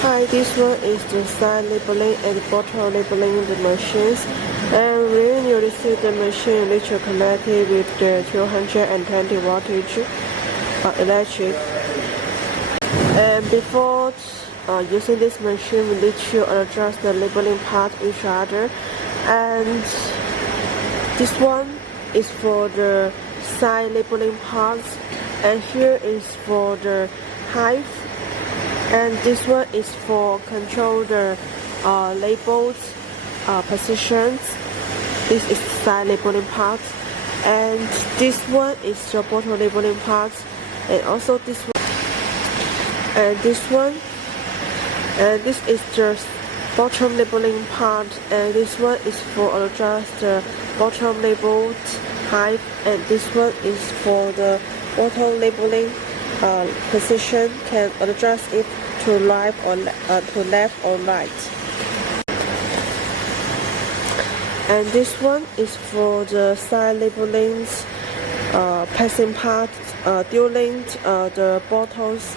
Hi, this one is the side labeling and bottom labeling the machines. And when you receive the machine, which is connected with the 220 voltage electric. And before using this machine, we need to adjust the labeling part each other. And this one is for the side labeling parts, and here is for the height. And this one is for control the labels positions. This is side labeling part, and this one is the bottom labeling part, and also this one, and this one, and this is just bottom labeling part, and this one is for adjust the bottom labeled height, and this one is for the bottom labeling position, can adjust it to left or right. And this one is for the side labelings passing part during the bottles.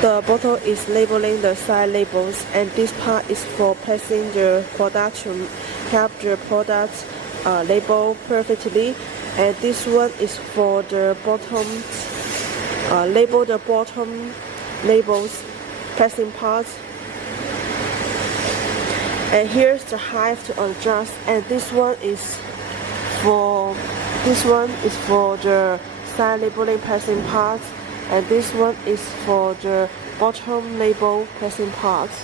The bottle is labeling the side labels, and this part is for passing the product to have the product label perfectly. And this one is for the bottom label the bottom labels passing parts. And here's the height to adjust, and this one is for the side labeling passing parts, and this one is for the bottom label passing parts.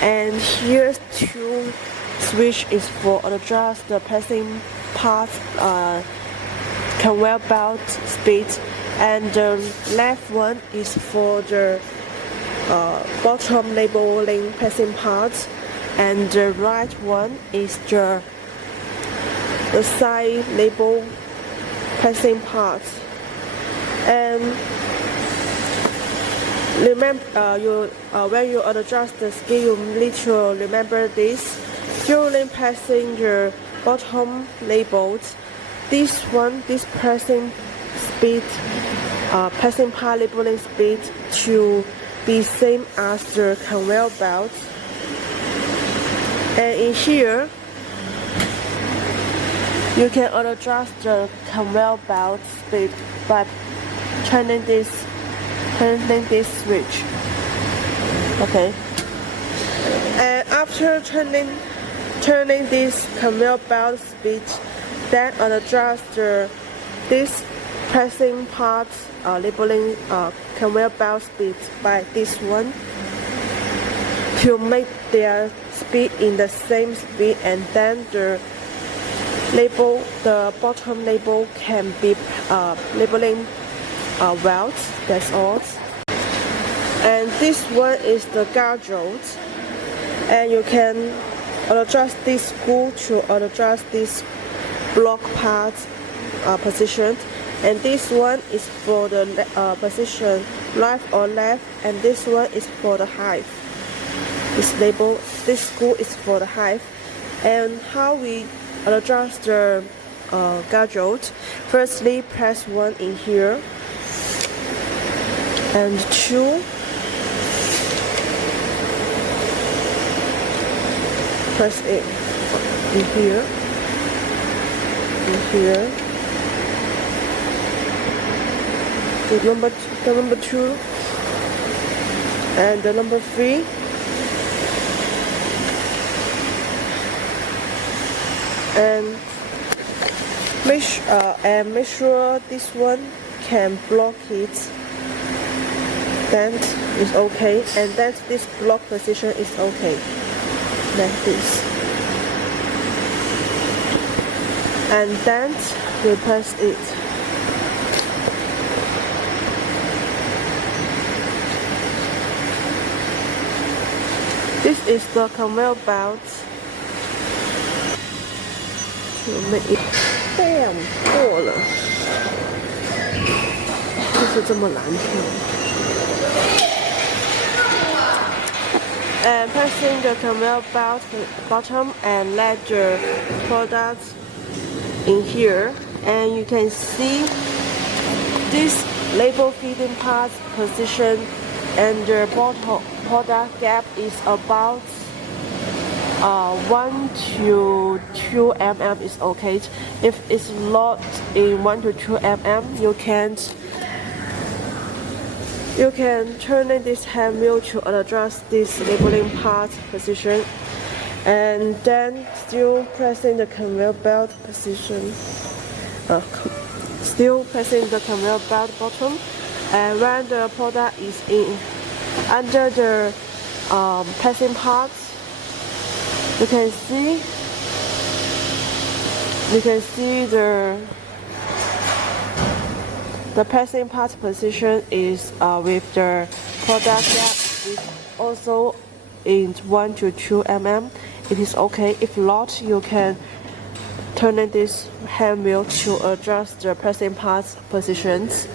And here's two switch is for adjust the passing parts conveyor belt speed, and the left one is for the bottom labeling passing parts, and the right one is the side label passing parts. And remember, when you adjust the speed, you need to remember this. During passing the bottom labels, this passing speed, passing part labeling speed to be same as the conveyor belt. And in here, you can adjust the conveyor belt speed by turning this switch. Okay. And after turning this conveyor belt speed, then adjust this pressing part labeling conveyor belt speed by this one to make their speed in the same speed, and then the bottom label can be labeling well. That's all. And this one is the gadget, and you can adjust this screw to adjust this block part position. And this one is for the position right or left, and this one is for the height. This screw is for the height. And how we adjust the gadget? Firstly, press one in here, and two. Press it in here, the number two, and the number three. And make sure this one can block it. Then it's okay, and then this block position is okay, like this. And then we press it. This is the conveyor belt. Bam， 过了，就是这么难跳。And pressing the conveyor belt bottom and let the product in here, and you can see this label feeding part position and the product gap is about 1 to 2 mm is okay. If it's not in 1 to 2 mm, you can turn this hand wheel to adjust this labeling part position, and then still pressing the conveyor belt position. Still pressing the conveyor belt bottom, and when the product is in under the pressing parts, you can see the pressing part position is with the product gap is also in 1 to 2 mm. It is okay. If not, you can turn this hand wheel to adjust the pressing parts positions.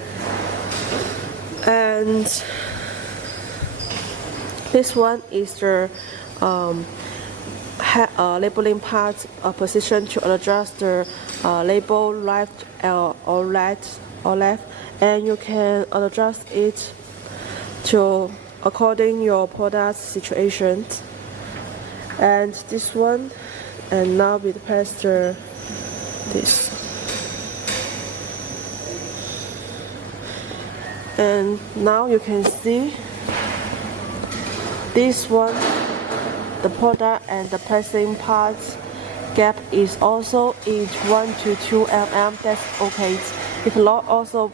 And this one is the labeling part position to adjust the label left or left, and you can adjust it to according your product situation. And this one, and now we press this, and now you can see this one, the product and the pressing parts gap is also in 1 to 2 mm. That's okay. If not, also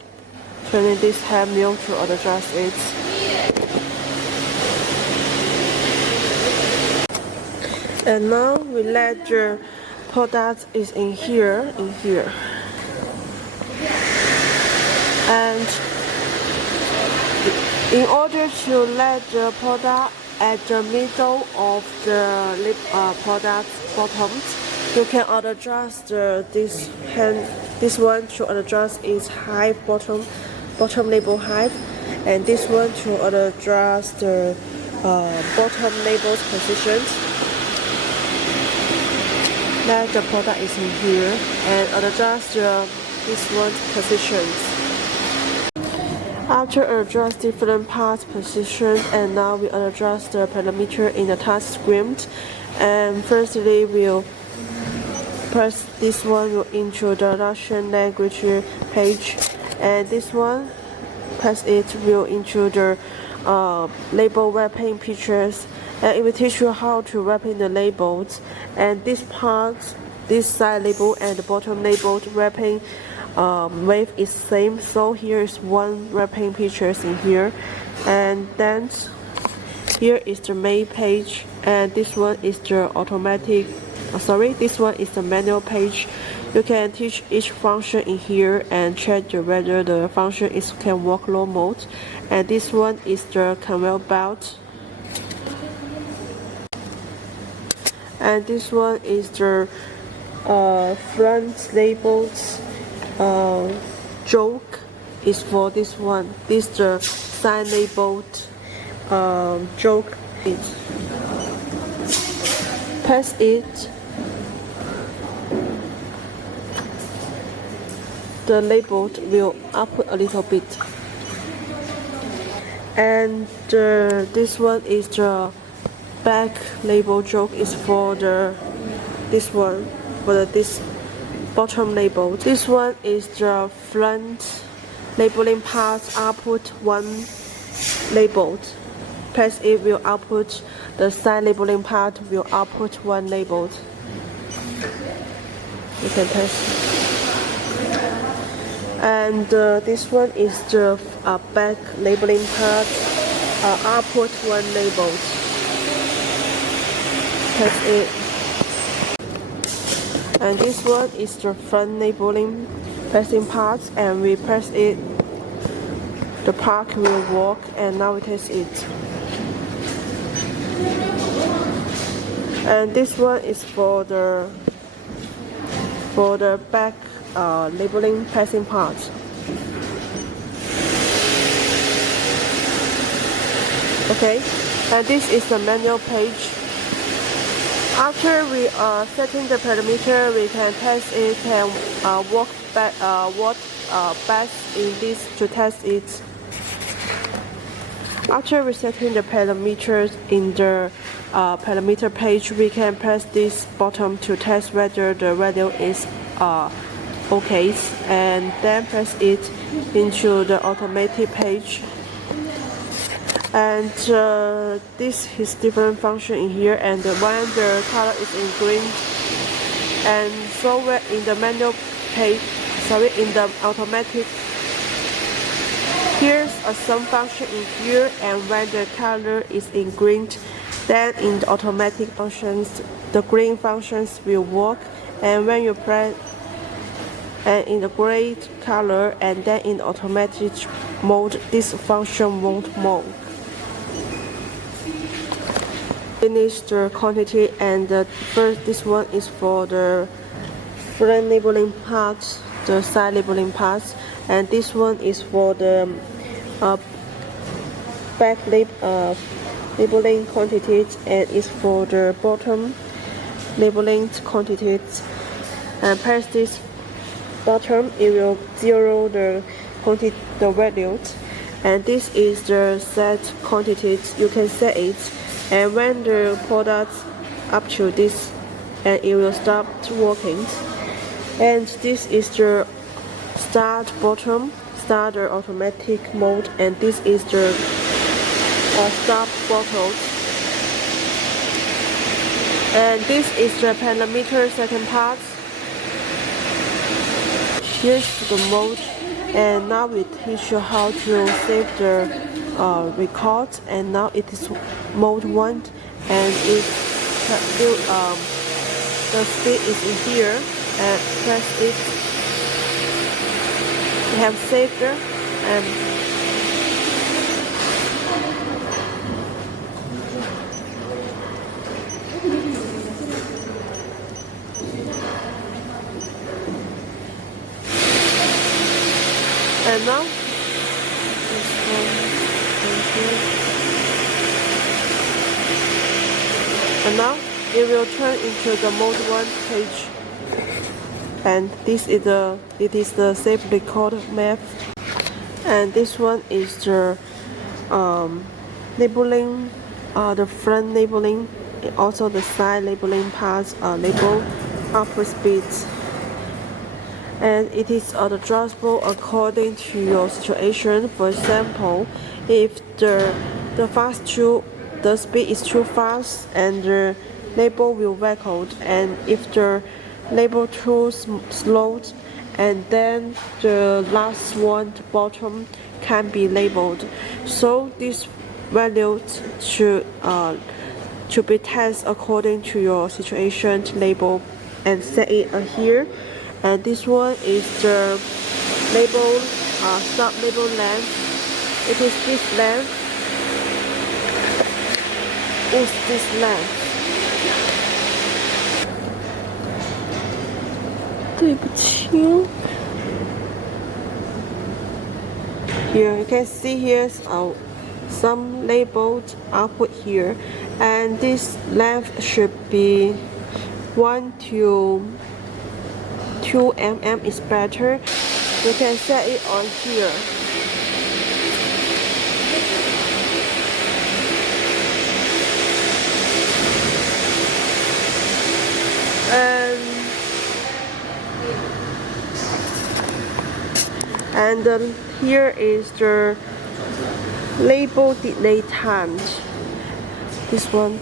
turning this hand wheel to adjust it. And now we let the product is in here, and in order to let the product at the middle of the product bottoms, you can adjust this one to adjust its height, bottom label height, and this one to adjust the bottom label's positions. Let the product is in here and adjust this one's positions. After adjust different parts positions, and now we adjust the parameter in the touch screen. And firstly, we'll press this one into the Russian language page, and this one press it will into the label wrapping pictures, and it will teach you how to wrap in the labels. And this part, this side label and the bottom label wrapping wave is same, so here is one wrapping pictures in here, and then here is the main page, and this one is the automatic, this one is the manual page. You can teach each function in here and check whether the function can work low mode. And this one is the conveyor belt, and this one is the front labels joke is for this one. This the side labeled joke. Press it, the label will up a little bit. And this one is the back label joke is for this one, for this bottom label. This one is the front labeling part output one labeled. Press it will output, the side labeling part will output one labeled. You can press. And this one is the back labeling part output one labeled. Press it. And this one is the front labeling pressing part, and we press it, the part will work, and now we test it. And this one is for the back labeling pressing part. Okay, and this is the manual page. After we are setting the parameter, we can test it and work best in this to test it. After resetting the parameters in the parameter page, we can press this button to test whether the value is okay, and then press it into the automatic page. And this is different function in here, and when the color is in green, and so in the manual page, in the automatic, here's a sum function in here, and when the color is in green, then in the automatic functions, the green functions will work, and when you press and in the gray color, and then in the automatic mode, this function won't work. Finish the quantity, and first this one is for the front labeling part, the side labeling parts, and this one is for the back labeling quantities, and is for the bottom labeling quantities. And press this button, it will zero the values, and this is the set quantities. You can set it, and when the product up to this, and it will stop working. And this is the start button, start the automatic mode, and this is the stop button. And this is the parameter setting part. Here's the mode, and now we teach you how to save the record, and now it is mode 1, and it still the speed is in here, and press it. We have saved it, and now it will turn into the mode 1 page, and it is the save record map, and this one is the labeling, the front labeling, also the side labeling parts label output speeds. And it is adjustable according to your situation. For example, if the speed is too fast, and the label will record, and if the label too slow, and then the last one, the bottom, can be labeled. So these values should be tested according to your situation to label and set it here. And this one is the label, stop label length. It is this length. Is this length. 对不起。Here you can see here's some labeled output here, and this length should be 1 to 2 mm is better. You can set it on here. And here is the label delay time. This one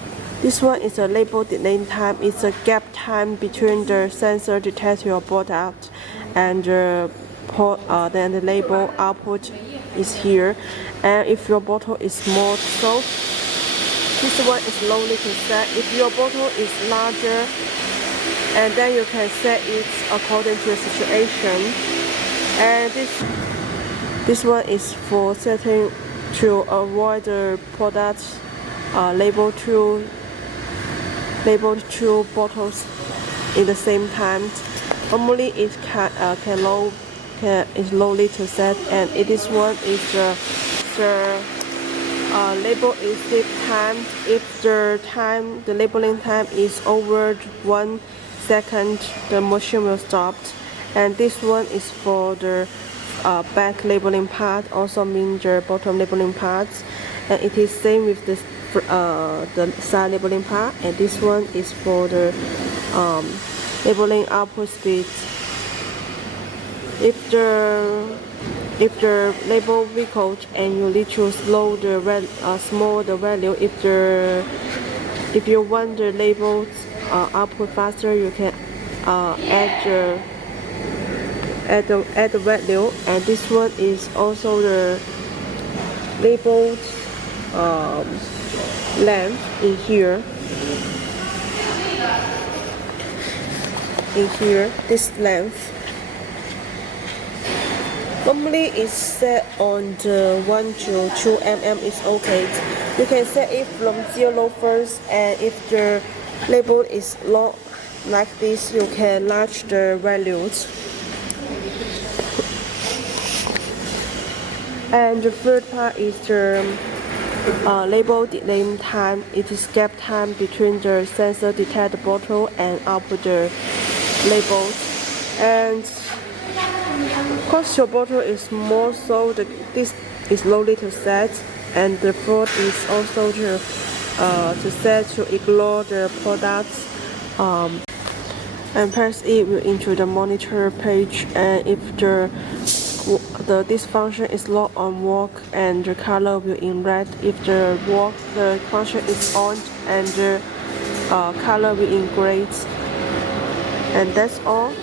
is a label delay time. It's a gap time between the sensor detect your product and then the label output is here. And if your bottle is small, so this one is slowly to set. If your bottle is larger, and then you can set it according to the situation. And this one is for setting to avoid the product label two bottles in the same time. Normally it is slowly to set, and this one is the label is this time. If the labeling time is over 1 second, the machine will stop. And this one is for the back labeling part, also means the bottom labeling parts. and it is same with the side labeling part, and this one is for the labeling output speed. If the label weakened and you need to small the value, if you want the labels output faster, you can add the value, and this one is also the labeled length in here. This length normally is set on the 1 to 2 mm is okay. You can set it from 0 first, and if the label is long like this, you can enlarge the values. And the third part is the label delay time. It is gap time between the sensor detect the bottle and output the labels. And because your bottle is small, so this is slowly to set, and the fourth is also to set to ignore the products and press it into the monitor page, and if this function is locked on work, and the color will in red. If the function is on, and the color will in gray. And that's all.